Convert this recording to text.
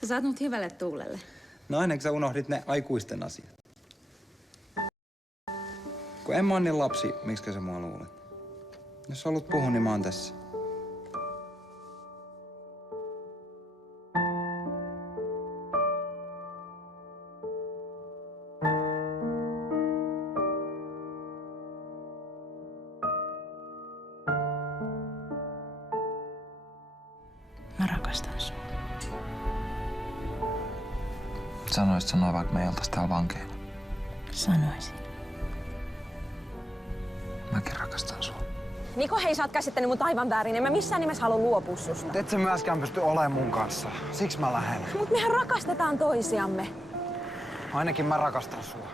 Sä saat mut hyvälle tuulelle. No ainakin sä unohdit ne aikuisten asiat. Kun en mä oon niin lapsi, miksi sä mua luulet? Jos sä haluat puhua, niin mä oon tässä. Mä rakastan sua. Sanoisit sanoa, vaikka me ei oltais täällä vankeilla. Sanoisin. Mäkin rakastan sua. Niko, hei, sä oot käsittänyt mut aivan väärin. En mä missään nimessä halua luopua susta. Et sä myöskään pysty olemaan mun kanssa. Siksi mä lähden. Mut mehän rakastetaan toisiamme. Ainakin mä rakastan sua.